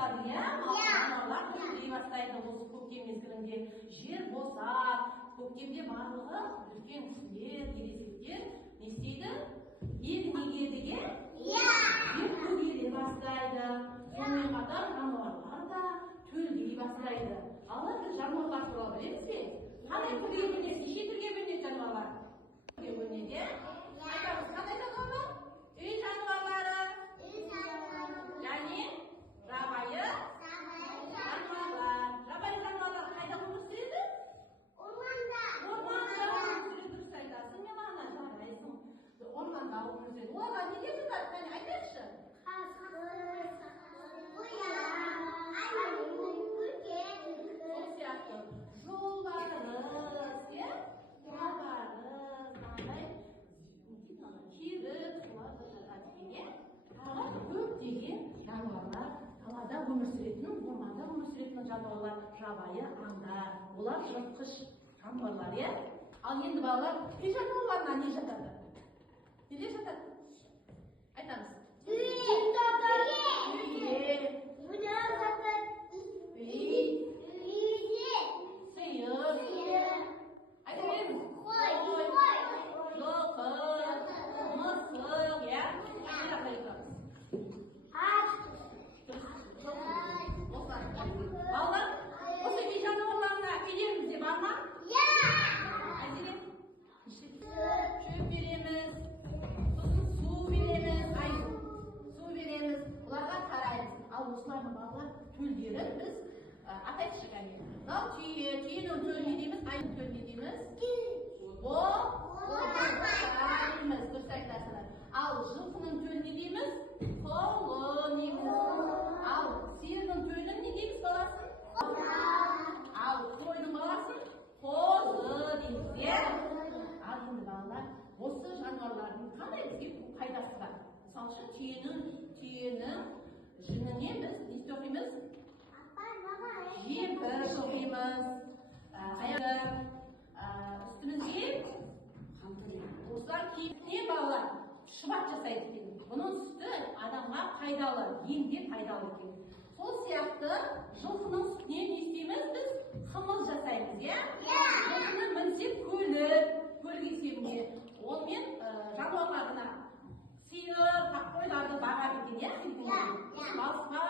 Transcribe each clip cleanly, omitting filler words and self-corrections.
бастады, иә? Жануарлар төлдей бастайды осы көктем мезгілінде. Жер босап, көктемде барлығы үлкен кісілер, ересектер не істейді? Егін егеді, иә? Жер көгере бастайды. Сонымен қатар жануарлар да төлдей бастайды. Ал біз жануарлар туралы білеміз бе? Қандай түрге бөлінеді? Неше түрге бөлінеді жануарлар? Түрге бөлінеді, иә? Айтамыз, қандай жануарлар? Үй жануарлары. Және жабайы жануарлар. Жабайы жануарлар қайда өмір сүреді? Орманда. Орманда өмір сүреді, дұрыс айтасың. Мен ана жарайсың. Орманда өмір сүреді. Оларға неге жатады? Қане айтайықшы. Сол сияқты жолбарыс, иә? Жолбарыс, мынандай киік, соларды жатады екен, иә? Көптеген жануарлар, далада өмір сүретін, орманда өмір сүретін жануарлар, жабайы аңдар, олар жыртқыш жануарлар, иә? Ал енді балалар, үй жануарларына не жатады? Неде жатады? Айтамыз. Осылардың балалар төлдерін біз атайықшы кәне. Мынау түйенің төлі не дейміз? Айдың төлі не дейміз? Дейміз, дұрыс айтасыздар. Ал жылқының төлі не дейміз? Қолы дейміз. Ал сиырдың төлі не дейміз баласын? Ал қойдың баласын? Қозы дейміз, иә? Ал енді балалар, осы жануарлардың қандай бізге пайдасы бар? Мысалы үшін түйенің жүнінен біз не тоқимыз? Жемпір тоқимыз. Үстімізге осылар киімнен балалар шұбат жасайды екен. Бұның сүті адамға пайдалы, емде пайдалы екен. Сол сияқты жылқының сүтінен не істейміз біз? Қымыз жасаймыз, иә? Жылқыны мінсек көлік есебінде. Онымен жануарларына сиыр, қойларды бағар екен, иә? Басқа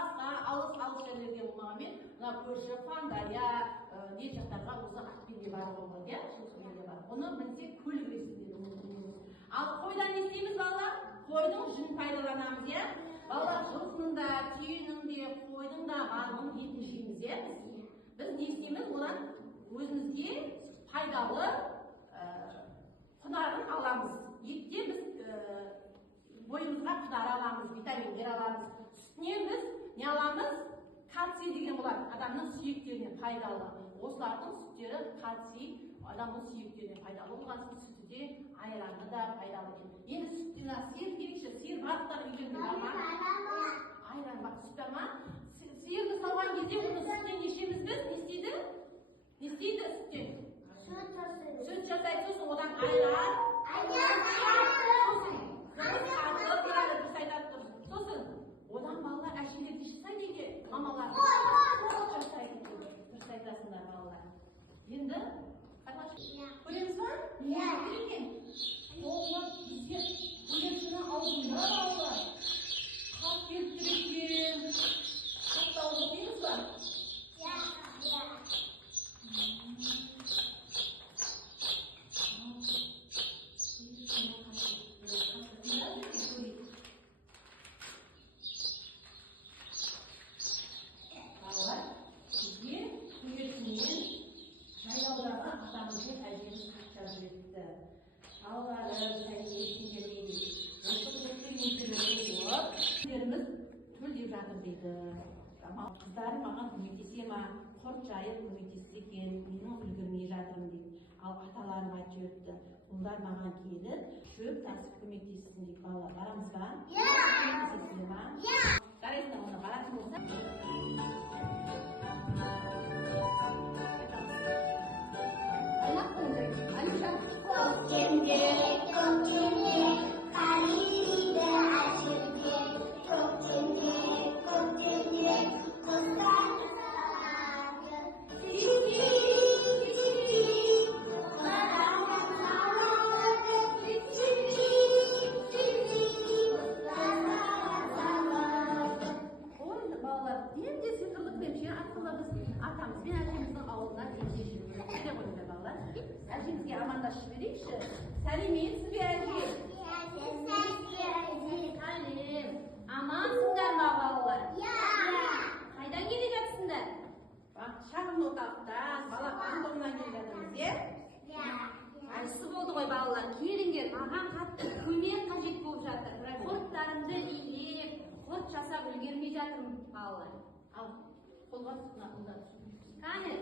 алыс жерлерге болмағанмен, мына көрші Пандария, не жақтарға осы Ақбелге барып болған, иә? Оны мінсек көлік есебінде. Ал қойдан не істейміз балалар? Қойдың жүнін пайдаланамыз, иә? Балалар жылқының да, түйенің де, қойдың да барлығын етін жейміз, иә? Біз не істейміз? Одан өзімізге пайдалы құнарын аламыз. Еттен біз бойымызға құнар аламыз, витаминдер аламыз. Сүтінен біз не аламыз? Кальций деген болады, адамның сүйектеріне пайдалы. Осылардың сүттері кальций, адамның сүйектеріне пайдалы болған сүті де, айраны да пайдалы. Енді сүттен сиыр керекші, сиыр барлықтар үйлерінде бар ма? Айран бар, сүт бар ма? Сиырды сауған кезде оны сүттен нешеміз біз? Не істейді? Не істейді сүттен? Сүт жасайды, сосын одан айран. Сосын одан балалар әшелер не жасайды екен? Мамалар жасайды екен. Дұрыс айтасыңдар балалар. Енді көреміз ба? Иә. Олар бізге көйлектінің алдында балалар. Қап келіп екен. Қаптауы дейміз ба? Иә. Қыздар маған көмектесе ма? Құрт жайып көмектессе екен, менің үлгермей жатырмын дейді. Ал аталарым айтып өтті. Олар маған келіп, шөп тасып көмектессін дейді. Балалар, барамыз ба? Иә! Көмектесесіздер ма? Иә! Жарайсыңдар, оны баратын болса. Көктемде, қариды әшірге, көктемде, Endi sehrli kremşi arqılı biz atamız ben akemizin ağzına geçişimiz. Şöyle koyun balalar. Ajimizge amandaşıp vereyikşi. Saliminsiz bir ajim. Halim. Amansınlar mı balalar? Qaydan kelejapsınlar? Bak şahın otaqdan, balaqan do'ndan kelganimiz, ya? Qaysi bo'ldi qo'y balalar? Kelinglar, mаған qattiq ko'mak qajat bo'lib жатыр. Qo'rtlarimni ilib, qo'rt jasab ulgurmay жатырмын, balalar. Al, qo'lga tutma, qo'lga. Qani?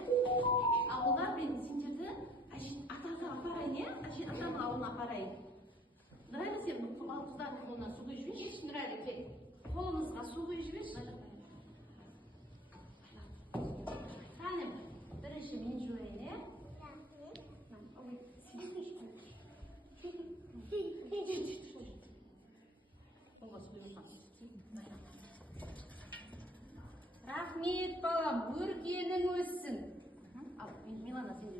Avvallar men senjerni ataga aparayın, ya? Atamın avına aparayın. Nuraylı sen bu qizlarning qo'lidan suv quyib jiberish, Nuraylı kel. Qo'limizga suv quyib jiberish. Qani? Birinchi men juvayni, ya? Rahmet balam, burkening o'ssin. Al, Milana sen de.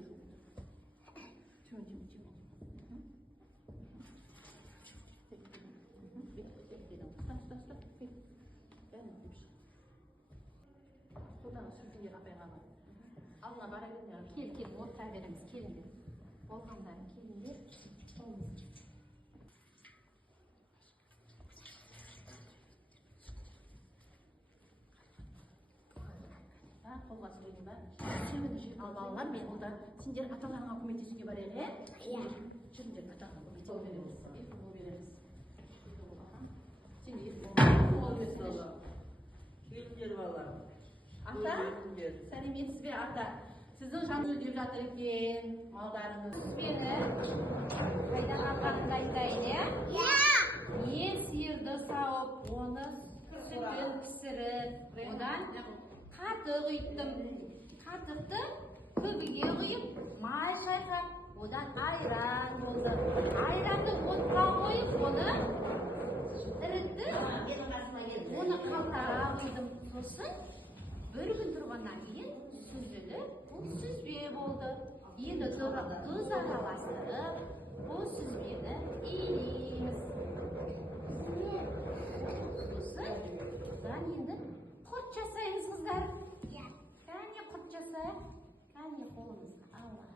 Alına bara gidiyor. Kel, orta veremiz, kelin. Volkanlar, kelin. Olmaz. Olmaz dedim ben. Şimdi düşün al balalar men burada sincer atalarına komitesiga barayıq, ya? Iya. Sincer atalarına komitesiga beremiz. Pul beremiz. Sincer pul beremiz. Sincer bala. Ata, saliminsiz be ata. Sizin janınız jep жатыр eкен, malдарınız. Meni qaydan alганымды айтайын, ya? Мен сиырды сауып, оны sütün pişirip, odan Qatık uyuttum. Qatıkты köbüge quyup, may şayqap, odan ayran oldu. Ayranды otqa qoyup, onu iritdim. Onu qaltaga quydum. So'sin bir kun turgandan keyin süzülüp, bu süzbe bo'ldi. Endi tuz aralashtirib, bu süzbeni iylaymiz. So'sin, dan endi qurt jasaymiz qizlar. Qani qurt jasay? Qani qo'limizni Allah.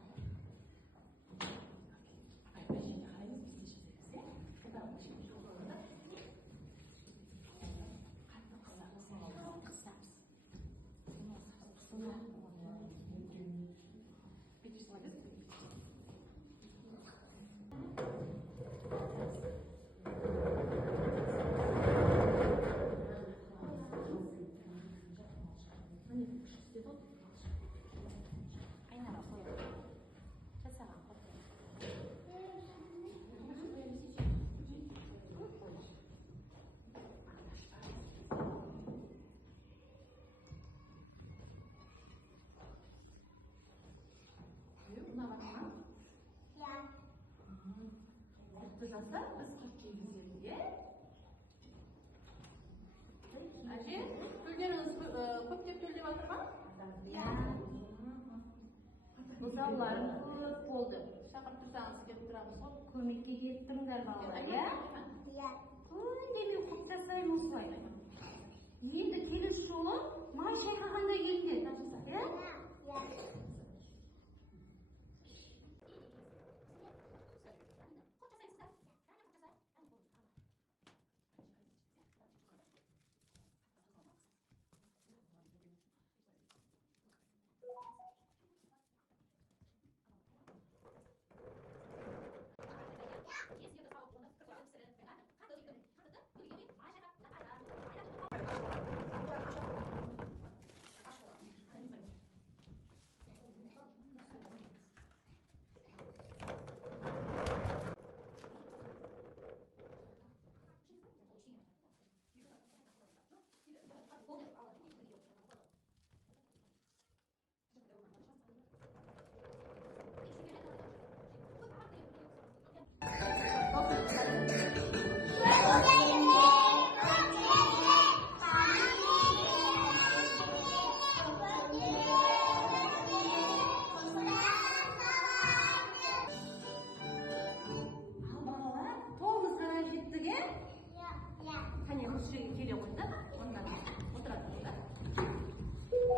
Jasa biz qilib ya. Aje, pullarimiz ko'p deb to'lab o'tirma? Muzavlarim ko'p bo'ldi. Chaqirib tursangiz kelib turamiz. Ko'makka ketdimlar bolalar, ya? Kunda men qilib taslaymiz voy. Endi kelish yo'li may shayxaganda keldi. Ya?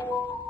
Ой.